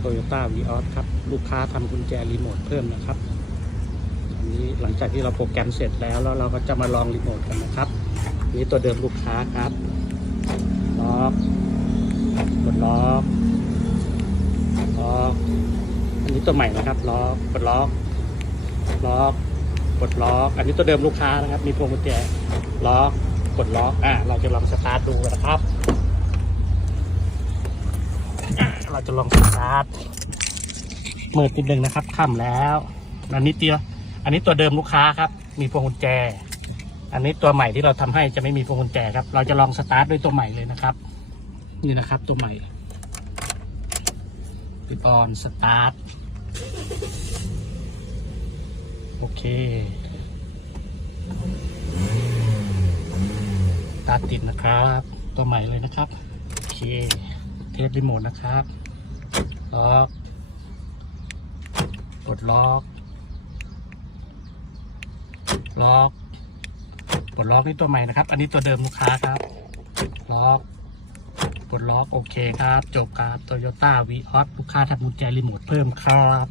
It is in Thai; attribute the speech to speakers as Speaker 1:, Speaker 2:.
Speaker 1: โตโยต้าวีออสครับ ลูกค้าทำกุญแจรีโมทเพิ่มนะครับอันนี้หลังจากที่เราโปรแกรมเสร็จแล้วแล้วเราก็จะมาลองรีโมทกันนะครับ นี่ตัวเดิมลูกค้าครับล็อกกดล็อกล็อกอันนี้ตัวใหม่นะครับล็อกกดล็อกล็อกกดล็อก อันนี้ตัวเดิมลูกค้านะครับ มีพวงกุญแจล็อกกดล็อกอะเราจะลองสตาร์ทดูนะครับอะ เราจะลองสตาร์ทเมื่อติดหนึ่งนะครับค่ำแล้วอันนี้เตียวอันนี้ตัวเดิมลูกค้าครับ มีพวงกุญแจ อันนี้ตัวใหม่ที่เราทำให้จะไม่มีพวงกุญแจครับ เราจะลองสตาร์ทด้วยตัวใหม่เลยนะครับ นี่นะครับตัวใหม่ปิดออนสตาร์ทโอเคตาติดนะครับ ตัวใหม่เลยนะครับ โอเค เทสรีโมทนะครับ ล็อกกดล็อก ล็อกปลดล็อกนี่ตัวใหม่นะครับ อันนี้ตัวเดิมลูกค้าครับ ล็อกปลดล็อกโอเคครับ จบครับโตโยต้าวีออสลูกค้าทำกุญแจรีโมทเพิ่มครับ